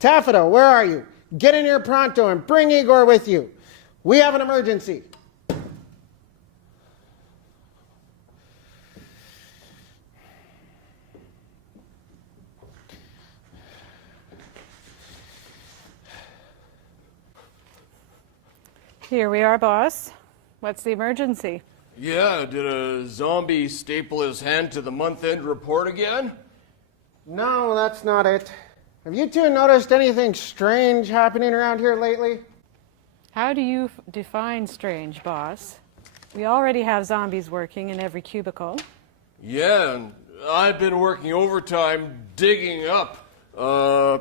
Taffeta, where are you? Get in here pronto and bring Igor with you. We have an emergency. Here we are, boss. What's the emergency? Yeah, did a zombie staple his hand to the month-end report again? No, that's not it. Have you two noticed anything strange happening around here lately? How do you define strange, boss? We already have zombies working in every cubicle. Yeah, and I've been working overtime digging up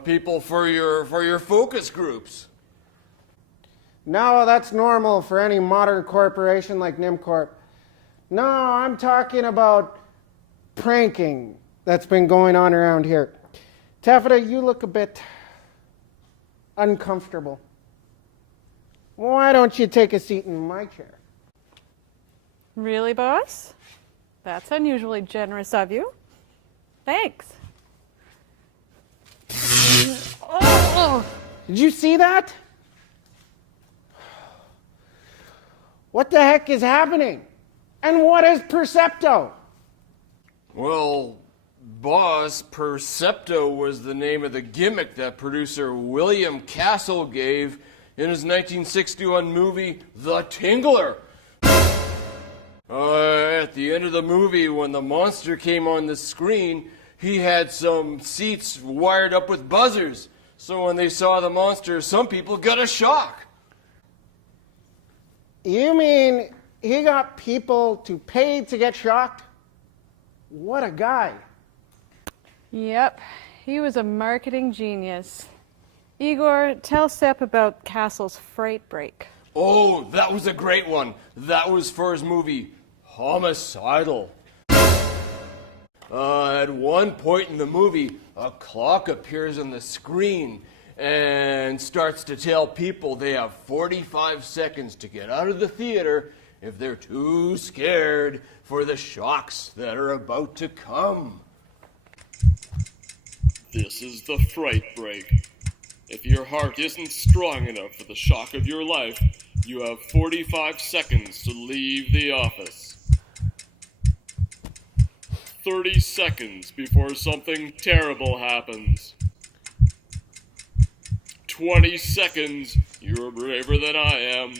people for your focus groups. No, that's normal for any modern corporation like NimCorp. No, I'm talking about pranking that's been going on around here. Taffeta, you look a bit uncomfortable. Why don't you take a seat in my chair? Really, boss? That's unusually generous of you. Thanks. Oh! Did you see that? What the heck is happening? And what is Percepto? Well, boss, Percepto was the name of the gimmick that producer William Castle gave in his 1961 movie, The Tingler. At the end of the movie, when the monster came on the screen, he had some seats wired up with buzzers. So when they saw the monster, some people got a shock. You mean he got people to pay to get shocked? What a guy. Yep, he was a marketing genius. Igor, tell Sepp about Castle's freight break. Oh, that was a great one. That was for his movie, Homicidal. At one point in the movie, a clock appears on the screen and starts to tell people they have 45 seconds to get out of the theater if they're too scared for the shocks that are about to come. This is the fright break. If your heart isn't strong enough for the shock of your life, you have 45 seconds to leave the office. 30 seconds before something terrible happens. 20 seconds, you're braver than I am.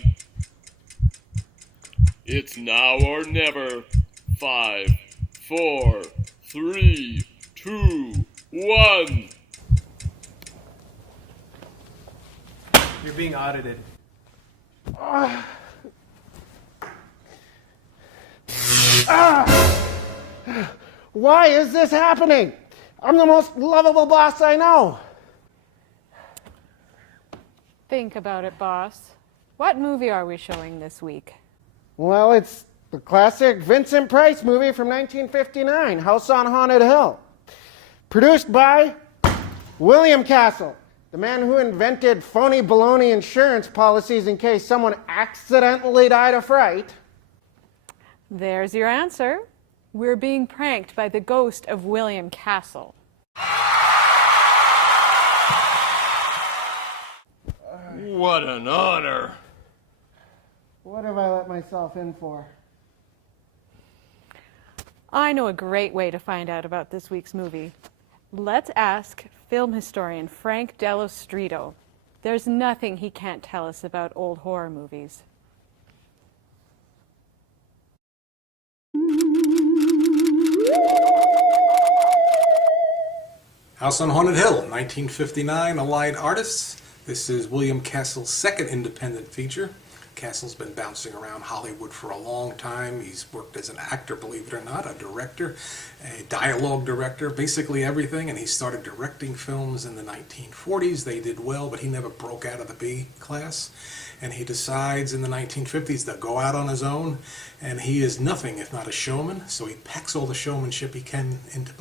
It's now or never. 5, 4, 3, 2, 1. You're being audited. Why is this happening? I'm the most lovable boss I know. Think about it, boss. What movie are we showing this week? Well, it's the classic Vincent Price movie from 1959, House on Haunted Hill. Produced by William Castle, the man who invented phony baloney insurance policies in case someone accidentally died of fright. There's your answer. We're being pranked by the ghost of William Castle. What an honor. What have I let myself in for? I know a great way to find out about this week's movie. Let's ask film historian Frank Dello Strito. There's nothing he can't tell us about old horror movies. House on Haunted Hill, 1959, Allied Artists. This is William Castle's second independent feature. Castle's been bouncing around Hollywood for a long time. He's worked as an actor, believe it or not, a director, a dialogue director, basically everything, and he started directing films in the 1940s. They did well, but he never broke out of the B class. And he decides in the 1950s to go out on his own, and he is nothing if not a showman, so he packs all the showmanship he can into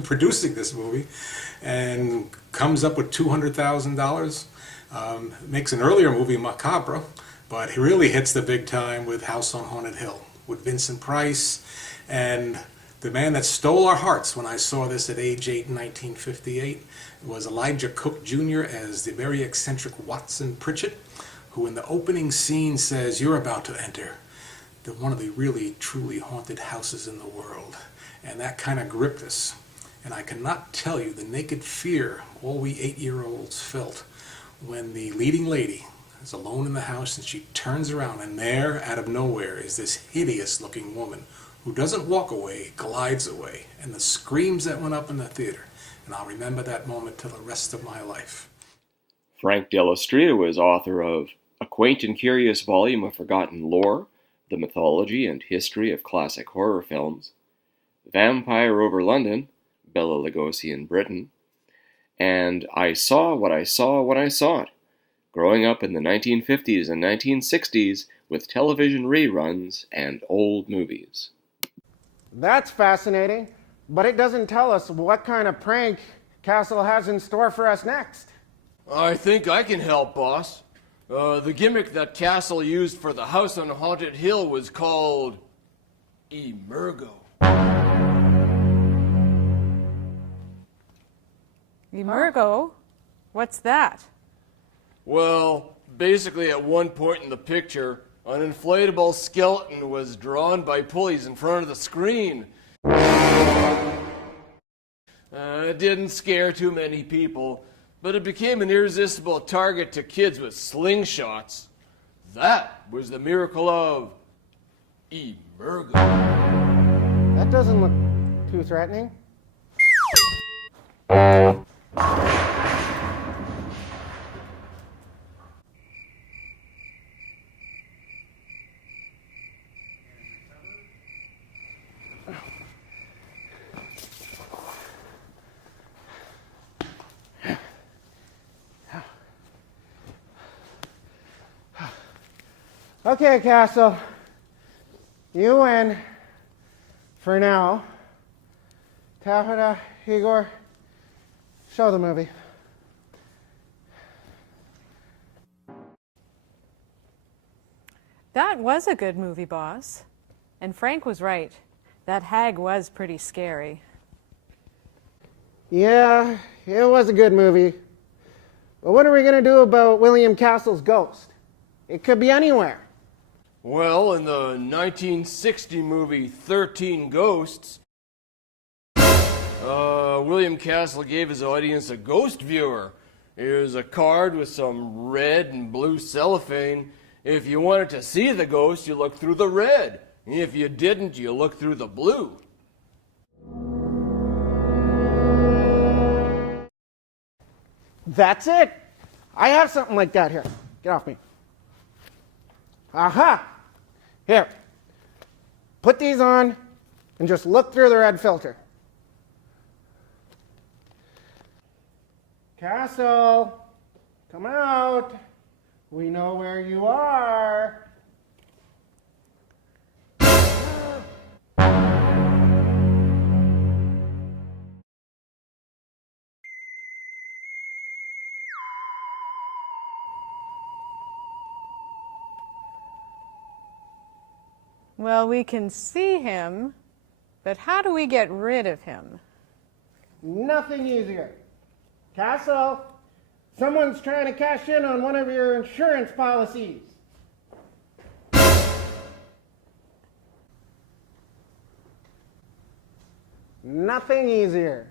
producing this movie and comes up with $200,000. Makes an earlier movie, Macabre, but he really hits the big time with House on Haunted Hill with Vincent Price, and The man that stole our hearts when I saw this at age 8 in 1958 was Elijah Cook Jr. as the very eccentric Watson Pritchett, who in the opening scene says, "You're about to enter one of the really, truly haunted houses in the world." And that kind of gripped us. And I cannot tell you the naked fear all we 8-year-olds felt when the leading lady is alone in the house and she turns around and there, out of nowhere, is this hideous-looking woman who doesn't walk away, glides away, and the screams that went up in the theater. And I'll remember that moment till the rest of my life. Frank Dell'Ostrito is author of A Quaint and Curious Volume of Forgotten Lore, the Mythology and History of Classic Horror Films, Vampire Over London, Bela Lugosi in Britain, and I Saw What I Saw When I Saw It, growing up in the 1950s and 1960s with television reruns and old movies. That's fascinating, but it doesn't tell us what kind of prank Castle has in store for us next. I think I can help, boss. The gimmick that Castle used for the house on Haunted Hill was called Emergo. Emergo? What's that? Well, basically at one point in the picture, an inflatable skeleton was drawn by pulleys in front of the screen. It didn't scare too many people, but it became an irresistible target to kids with slingshots. That was the miracle of Emergo. That doesn't look too threatening. Okay, Castle. You win. For now. Taffeta, Igor, show the movie. That was a good movie, boss. And Frank was right. That hag was pretty scary. Yeah, it was a good movie. But what are we going to do about William Castle's ghost? It could be anywhere. Well, in the 1960 movie 13 Ghosts, William Castle gave his audience a ghost viewer. It was a card with some red and blue cellophane. If you wanted to see the ghost, you looked through the red. If you didn't, you looked through the blue. That's it. I have something like that here. Get off me. Aha! Here. Put these on and just look through the red filter. Castle, come out. We know where you are. Well, we can see him, but how do we get rid of him? Nothing easier. Castle, someone's trying to cash in on one of your insurance policies. Nothing easier.